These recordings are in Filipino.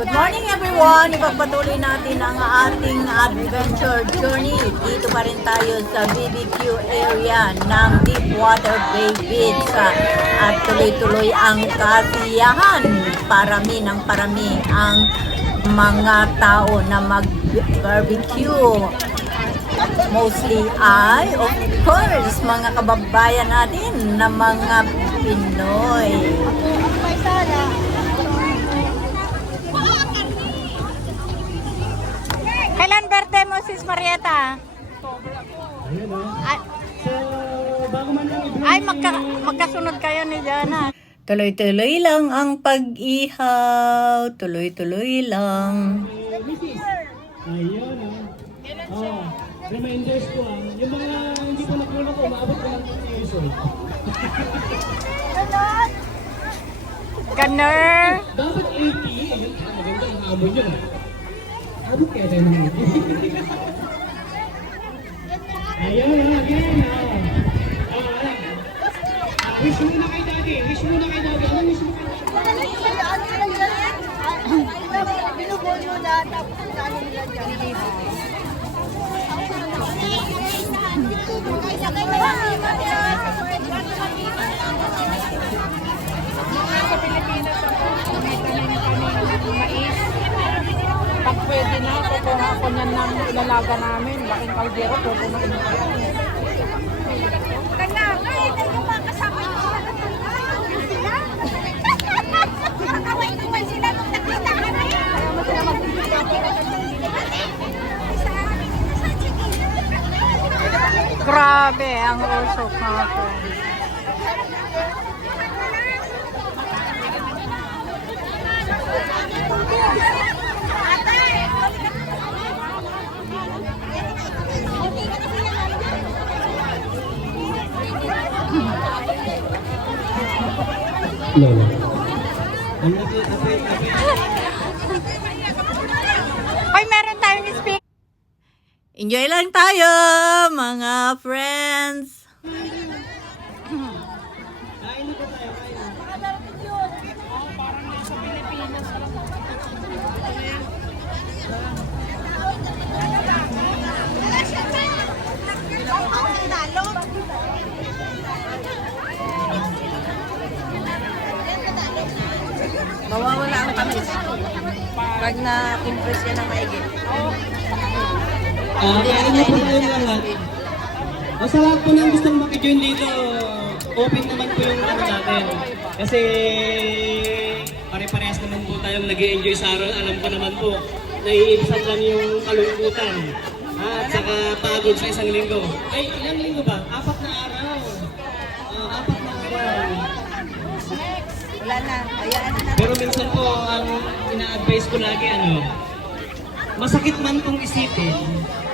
Good morning everyone! Ipagpatuloy natin ang ating adventure journey. Dito pa rin tayo sa BBQ area ng Deepwater Bay Beach. At tuloy-tuloy ang kasiyahan. Parami ng parami ang mga tao na mag-barbecue. Mostly ay, of course, mga kababayan natin na mga Pinoy. Kailan birthday mo, Sis Marieta? Ay, magkasunod kayo ni Jana. Tuloy-tuloy lang ang pag-ihaw. Tuloy-tuloy lang. Ayun, reminders ko yung mga hindi ko nakuha ko, maabot ko ng 2 years old. Ganer! Dapat 80, ayun, maganda ang habon yun. Abot kaya tayo ng 80. Ayun, again. Wish muna kay daddy, wish muna kay daddy. Ano wish mo kay daddy? Binubulyo na, tapos ano nila dyan. Sa Pilipinas ako, nakita na kami mais. Pag pwede na, kukuha ko niyan ng ilalaga namin. Laking kaldero, pupunuin ko yan. Kanya, ito yung mga kasama ko. Nakaway-kaway sila nung nakita ka na yan. Ayaw mo sila Grabe ang usok mga friends. Lola. Hoy, meron tayong speak. Enjoy lang tayo, mga friends. Parang nasa Pilipinas lang. Mawawala ang tamis. Pag na-impress yan ng maigi. Kaya niyo po tayong lahat. Sa lahat po nang gustong maki-join dito, open naman po yung ano natin. Kasi pare-parehas naman po tayong nag-i-enjoy sa araw. Alam ko naman po, naiibsan lang yung kalungkutan. At saka pagod sa isang linggo. Ay, ilang linggo ba? 4 na araw. 4 na araw. Wala na. Hayaan na. Pero minsan po, ang ina-advise ko lagi, masakit man kung isipin,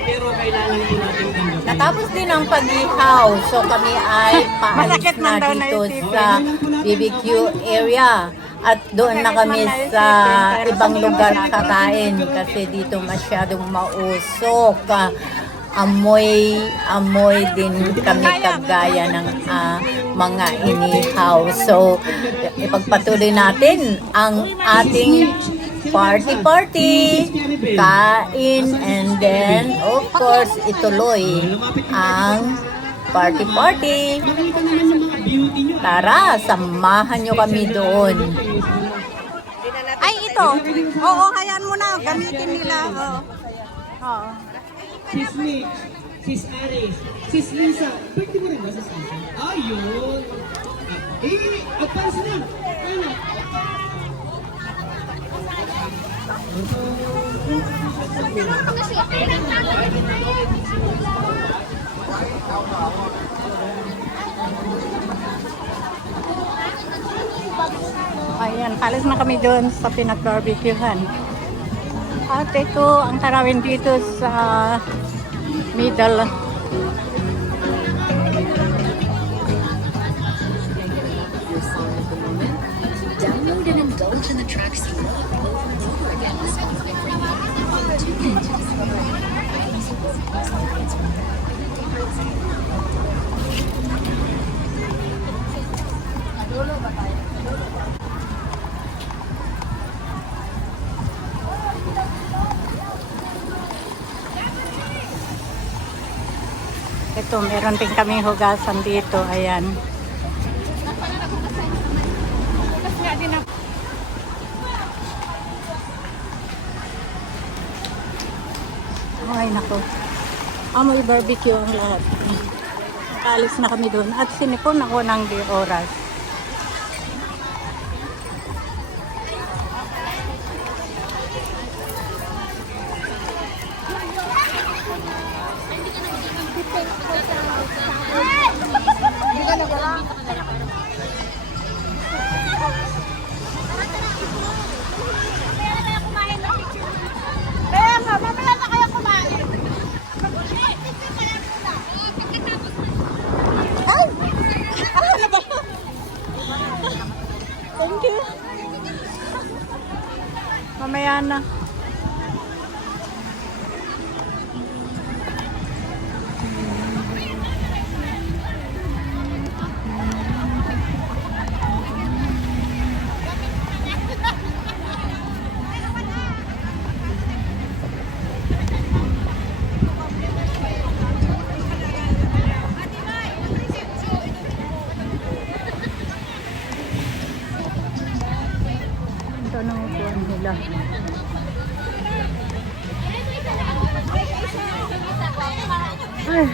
pero kailangan po natin tanggapin. Natapos din ang pag-ihaw. So kami ay paalis na dito sa BBQ area. At doon na kami sa ibang lugar kakain kasi dito masyadong mausok. Amoy din kami kagaya ng mga inihaw. So ipagpatuloy natin ang ating party, kain, and then of course ituloy ang party. Makita naman yung mga beauty nyo. Tara, samahan nyo kami doon. Ay, ito. Oo, hayaan mo na. Gamitin nila. Oo. Sis Nick, Sis Aris, Sis Lisa. Pwede mo rin ba, Sis Lisa? Ayun! Advance na! Ano? Ayan, palis na kami doon sa pinag-barbecuehan. At ito ang tarawin dito sa middle. Download and indulge in the tracks you love over again with Spotify Premium. Tune in to discover Ito, meron din kaming hugasan dito. Ayan. Ay, nako. Amoy barbecue ang lahat. Nakaalis na kami doon. At sinipon ako ng di oras. Kaya nga, mamaya na kayo kumain. Thank you. Mamaya na. Ito ang upuan nila. Ay.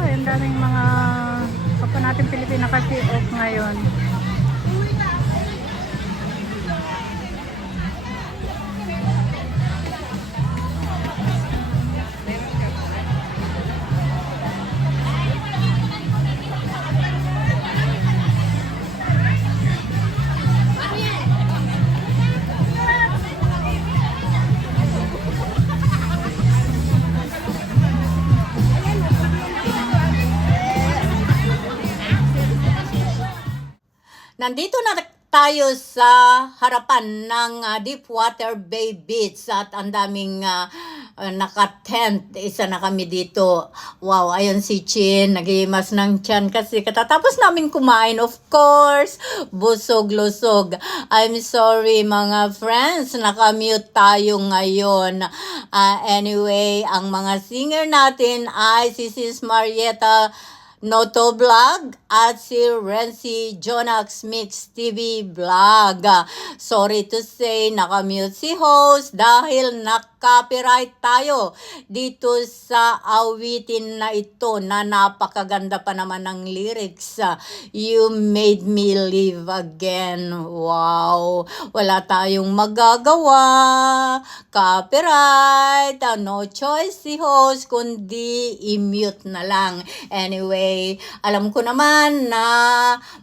Ay, ang daming mga kapwa natin Pilipina kasi off ngayon. Nandito na tayo sa harapan ng Deepwater Bay Beach at ang daming naka-tent. Isa na kami dito. Wow, ayun si Chin. Nag-iimas ng tiyan kasi katatapos namin kumain. Of course, busog-lusog. I'm sorry mga friends, naka-mute tayo ngayon. Anyway, ang mga singer natin ay si Sis Marietta Noto Vlog at si Renzi Jonax Mix TV Vlog. Sorry to say, nakamute si host dahil na-copyright tayo dito sa awitin na ito na napakaganda pa naman ng lyrics. You made me live again. Wow! Wala tayong magagawa. Copyright. No choice si host kundi i-mute na lang. Anyway, alam ko naman na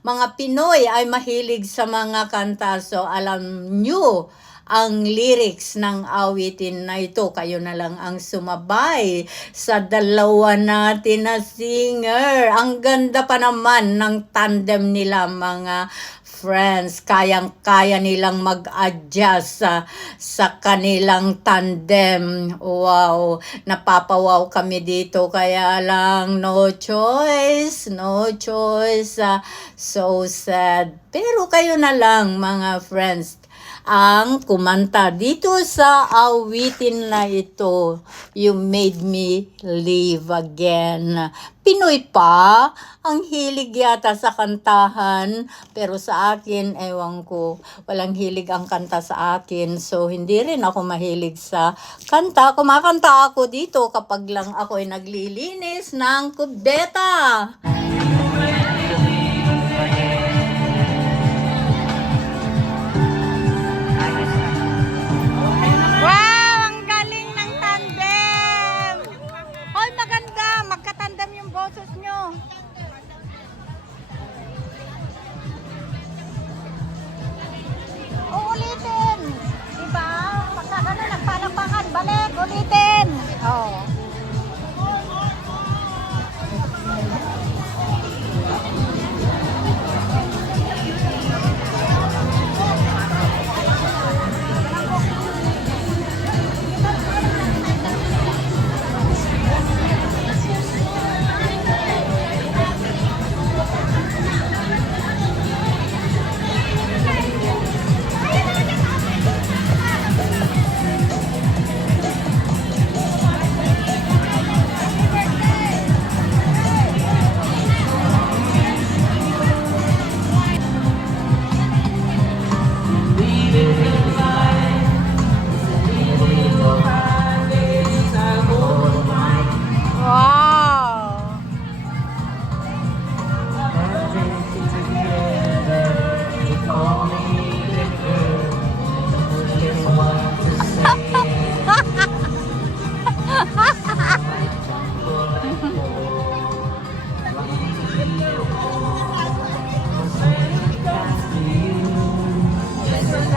mga Pinoy ay mahilig sa mga kanta. So, alam nyo ang lyrics ng awitin na ito. Kayo na lang ang sumabay sa dalawa natin na singer. Ang ganda pa naman ng tandem nila mga friends. Kayang-kaya nilang mag-adjust sa kanilang tandem. Wow, napapawaw kami dito. Kaya lang, no choice. So sad. Pero kayo na lang mga friends ang kumanta dito sa awitin na ito. You made me live again. Pinoy pa, ang hilig yata sa kantahan, pero sa akin, ewan ko, walang hilig ang kanta sa akin, so hindi rin ako mahilig sa kanta. Kumakanta ako dito kapag lang ako ay naglilinis ng kubeta. Ulitin. Oh. Wow.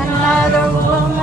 Another woman.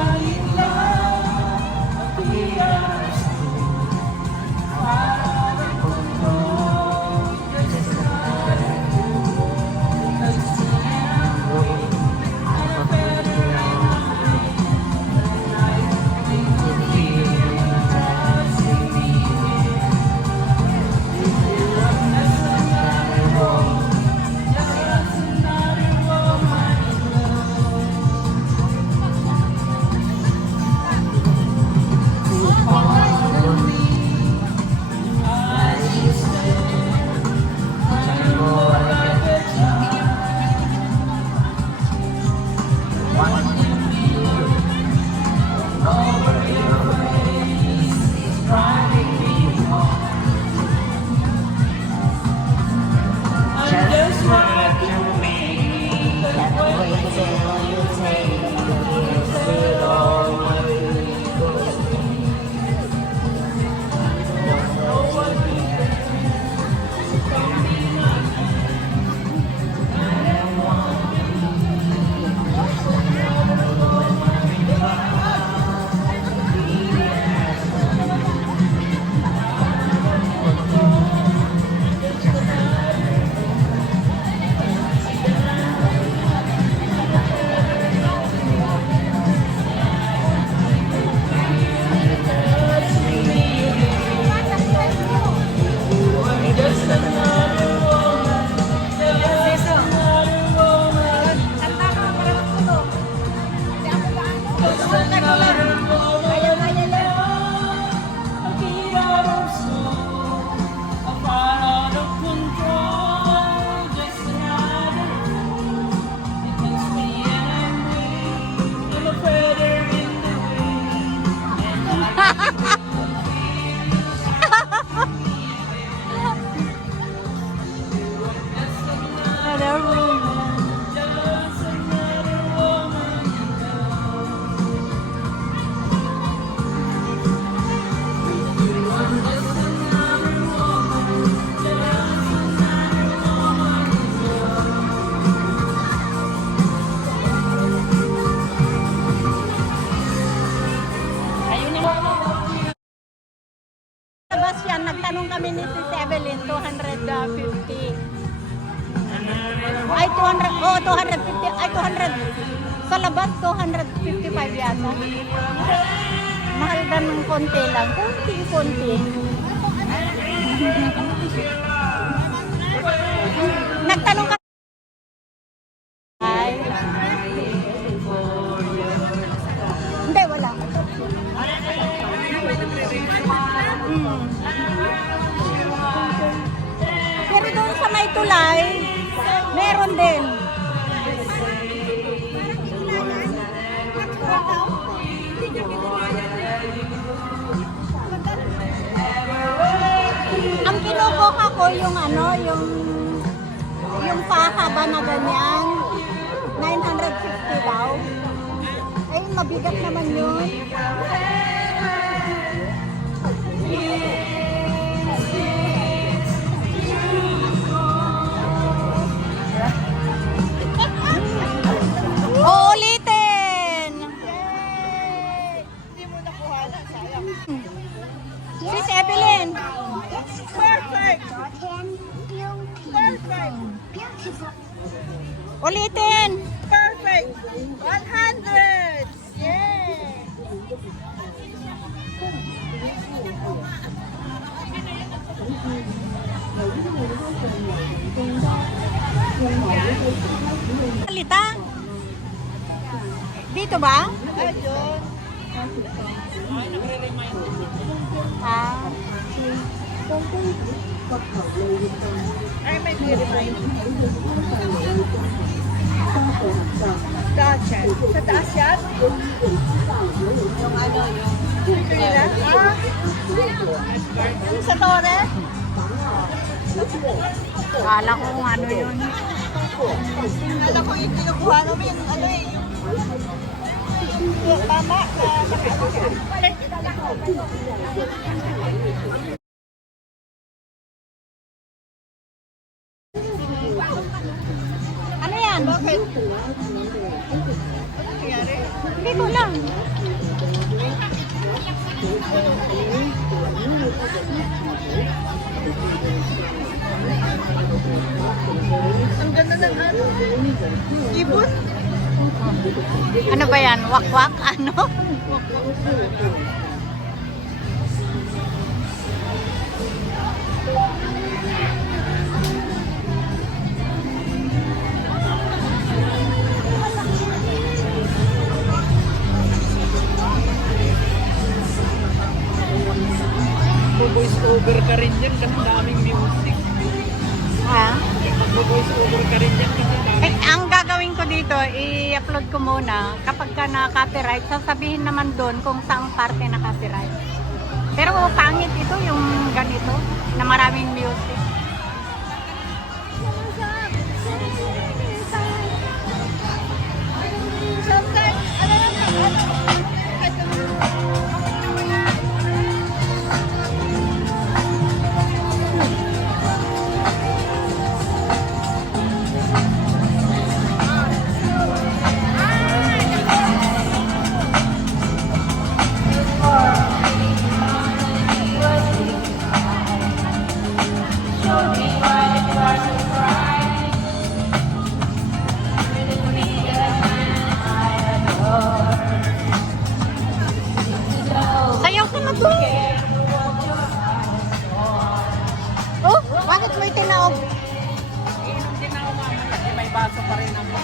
Labas yan, nagtanong kami ni Sis Evelyn, 250. Ay, 200, oh, 250, ay, 200. Sa labas, 255 yata. Mahal na ng konti lang, konti-konti. Nagtanong kami. Ay. Hindi, wala. Pero doon sa may tulay, meron din. Ang kinukuha ko yung ano, yung pahaba na ganyan, 950 daw. Ay, mabigat naman yun. Uulitin! Hindi mo nakuha na, sayang. Ulitin. Perfect! 100! Yeah! Salita. Dito ba? Ayun. Ah. Ay, may remind. Gotcha. Sa taas yan? Yung ano, yung... Pila? Ah? Yung sa Torre? Kala ko kung ano yun. Alam ko yung kinukuha namin, ano eh, yung tama na Ano yan? bakit? Hindi ko lang. Ang ganda ng ano? Ibon? Ano ba yan? Wakwak? Ano? Voice over ka rin yan kasi daming music. Ha? Voice over ka rin yan kasi Eh, ang gagawin ko dito, i-upload ko muna. Kapag ka na-copyright, sasabihin naman doon kung saang parte na copyright. Pero pangit ito yung ganito, na maraming music. Sometimes, ano lang, Sayaw ka na to! Oh, bakit may tinaog? inom din ako mama kasi may baso pa rin ako.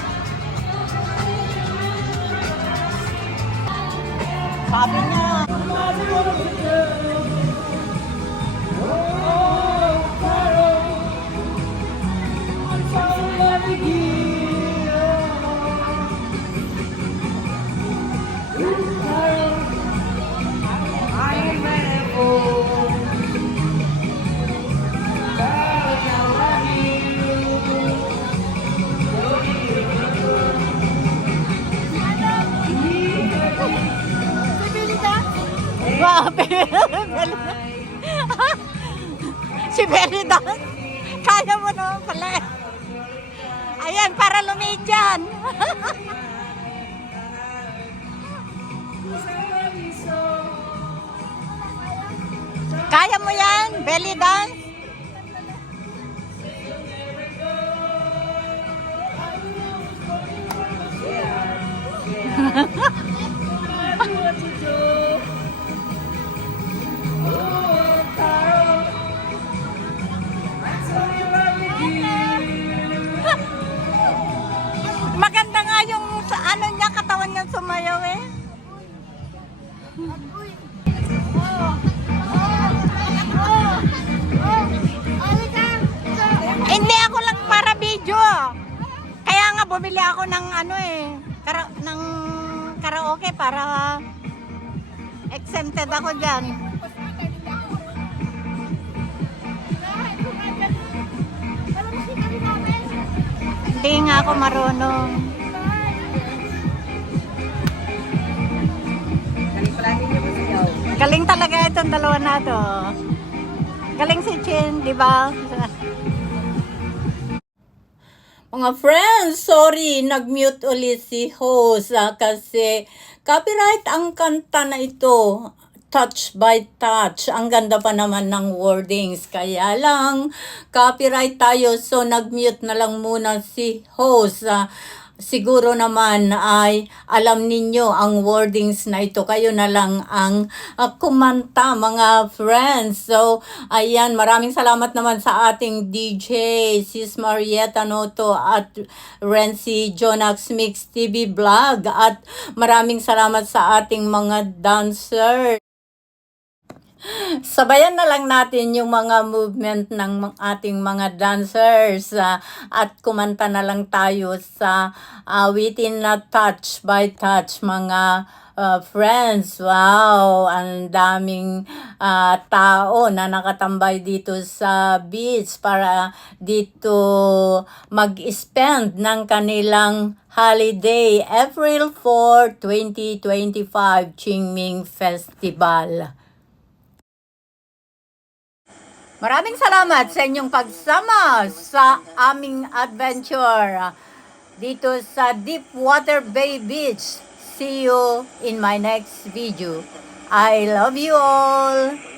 Sabi niya. Grabe. Si Beridan. Kaya mo naman pala. Ayan, para lumidyan. Kaya mo yan, belly dance. Maganda nga yung sa ano niya, katawan niya sumayaw eh. Hindi ako lang para video. Kaya nga bumili ako ng ano eh, ng karaoke para exempted ako dyan. Hindi nga ako marunong. Galing talaga itong dalawa na to. Galing si Chin, di ba? Mga friends, sorry, nag-mute ulit si host kasi copyright ang kanta na ito. touch by touch. Ang ganda pa naman ng wordings. Kaya lang, copyright tayo. So, nag-mute na lang muna si host. Siguro naman ay alam ninyo ang wordings na ito. Kayo na lang ang kumanta, mga friends. So, ayan, maraming salamat naman sa ating DJ, Sis Marietta Noto at Renzi Jonax Mix TV Vlog. At maraming salamat sa ating mga dancer. Sabayan na lang natin yung mga movement ng ating mga dancers at kumanta na lang tayo sa awitin na touch by touch, mga friends. Wow, ang daming tao na nakatambay dito sa beach para dito mag-spend ng kanilang holiday, April 4, 2025 Qingming Festival. Maraming salamat sa inyong pagsama sa aming adventure dito sa Deepwater Bay Beach. See you in my next video. I love you all.